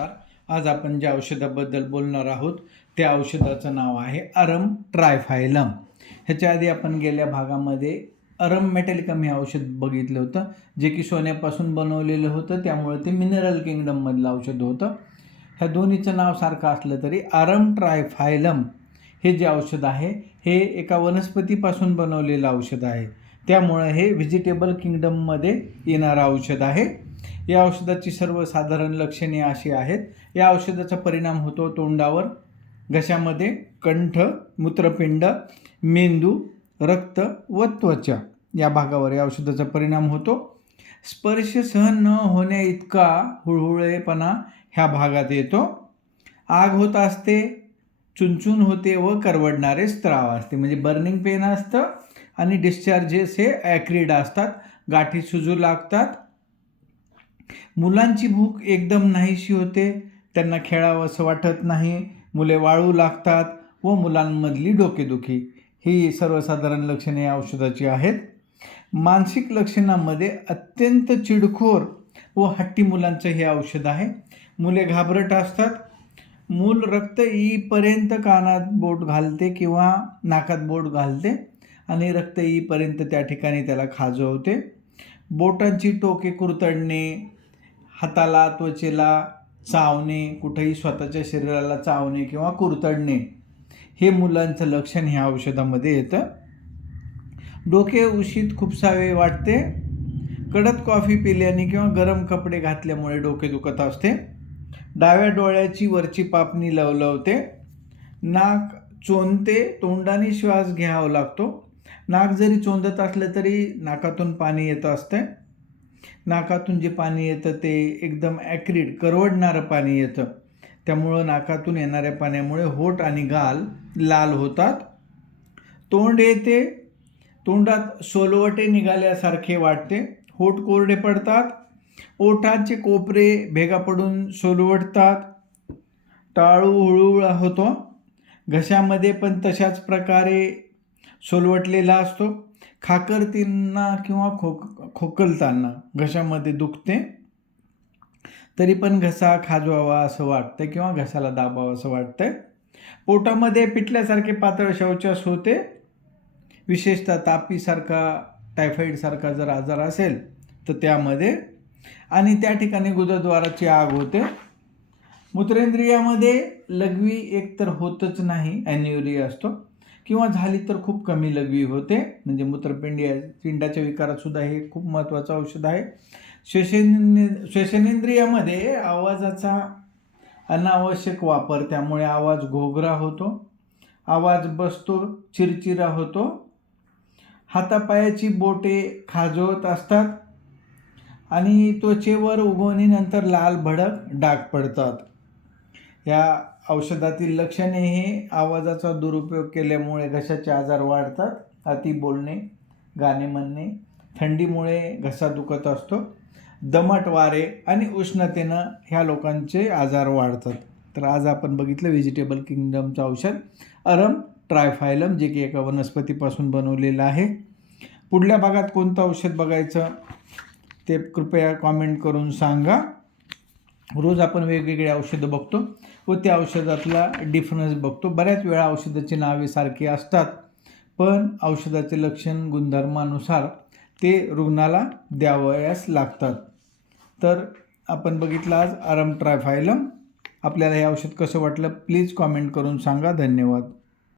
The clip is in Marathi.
नमस्कार. आज आपण ज्या औषधाबद्दल बोलणार आहोत त्या औषधाचं नाव आहे अरम ट्रायफायलम. ह्याच्या आधी आपण गेल्या भागामध्ये अरम मेटॅलिकम हे औषध बघितलं होतं, जे की सोन्यापासून बनवलेलं होतं, त्यामुळे ते मिनरल किंगडममधलं औषध होतं. ह्या दोन्हीचं नाव सारखं असलं तरी अरम ट्रायफायलम हे जे औषध आहे हे एका वनस्पतीपासून बनवलेलं औषध आहे, त्यामुळे हे व्हेजिटेबल किंगडममध्ये येणारं औषध आहे. या औषधाची सर्वसाधारण लक्षणे अशी आहेत. या औषधाचा परिणाम होतो तोंडावर, घशामध्ये, कंठ, मूत्रपिंड, मेंदू, रक्त व त्वचा या भागावर या औषधाचा परिणाम होतो. स्पर्श सहन न होण्या इतका हुळहुळेपणा ह्या भागात येतो. आग होत असते, चुनचुन होते व करवडणारे स्त्राव असते, म्हणजे बर्निंग पेन असतं आणि डिस्चार्जेस हे ॲक्रिड असतात, गाठी सुजू लागतात. मुलांची भूक एकदम नाहीशी होते, त्यांना खेळावंसं वाटत नाही, मुले वाळू लागतात व मुलांमधली डोकेदुखी ही सर्वसाधारण लक्षणे या औषधाची आहेत. मानसिक लक्षणांमध्ये अत्यंत चिडखोर व हट्टी मुलांचं हे औषध आहे. मुले घाबरट असतात. मूल रक्त येईपर्यंत कानात बोट घालते किंवा नाकात बोट घालते आणि रक्त येईपर्यंत त्या ठिकाणी त्याला खाजवते. बोटांची टोके कुरतडणे, हाताला त्वचेला चावणे, कुठेही स्वतःच्या शरीराला चावणे किंवा कुरतडणे हे मुलांचं लक्षण ह्या औषधामध्ये येतं. डोके उशीत खुपसावे वाटते. कडक कॉफी पिल्याने किंवा गरम कपडे घातल्यामुळे डोके दुखत असते. डाव्या डोळ्याची वरची पापणी लवलवते. नाक चोंदते, तोंडाने श्वास घ्यावा लागतो. नाक जरी चोंदत असलं तरी नाकातून पाणी येत असते. नाकातून जे पाणी येतं ते एकदम ॲक्रिड करवडणारं पाणी येतं, त्यामुळं नाकातून येणाऱ्या पाण्यामुळे होठ आणि गाल लाल होतात. तोंड येते, तोंडात सोलवटे निघाल्यासारखे वाटते. होठ कोरडे पडतात. ओठांचे कोपरे भेगा पडून सोलवटतात. टाळू हुळहुळ होतो. घशामध्ये पण तशाच प्रकारे सोलवटलेला असतो. खाकरताना किंवा खोकलताना घशामध्ये दुखते, तरी पण घसा खाजवावा असं वाटतं किंवा घशाला दाबावं असं वाटतं. पोटामध्ये पिटल्यासारखे पातळ शौचास होते. विशेषतः तापीसारखा, टायफॉईडसारखा जर आजार असेल तर त्यामध्ये, आणि त्या ठिकाणी गुदद्वाराची आग होते. मूत्रेंद्रियामध्ये लघवी एकतर होतच नाही, ॲन्युरिया असतो, किंवा झाली तर खूप कमी लघवी होते, म्हणजे पिंडाच्या विकारात सुद्धा हे खूप महत्त्वाचं औषध आहे. श्वसनेंद्रियामध्ये आवाजाचा अनावश्यक वापर, त्यामुळे आवाज घोगरा होतो, आवाज बसतो, चिरचिरा होतो. हातापायाची बोटे खाजवत असतात आणि त्वचेवर उगवणीनंतर लाल भडक डाग पडतात. या औषधातील लक्षणे हे आवाजाचा दुरुपयोग केल्यामुळे घशाचे आजार वाढतात. अति बोलणे, गाणे म्हणणे, थंडीमुळे घसा दुखत असतो, दमट वारे आणि उष्णतेनं ह्या लोकांचे आजार वाढतात. तर आज आपण बघितलं व्हेजिटेबल किंगडमचं औषध अरम ट्रायफायलम, जे की एका वनस्पतीपासून बनवलेलं आहे. पुढल्या भागात कोणतं औषध बघायचं ते कृपया कॉमेंट करून सांगा. रोज आपण वेगवेगळे औषधं बघतो व त्या औषधातला डिफरन्स बघतो. बऱ्याच वेळा औषधाची नावे सारखी असतात, पण औषधाचे लक्षण गुणधर्मानुसार ते रुग्णाला द्यावयास लागतात. तर आपण बघितलं आज अरम ट्रायफायलम. आपल्याला हे औषध कसं वाटलं प्लीज कॉमेंट करून सांगा. धन्यवाद.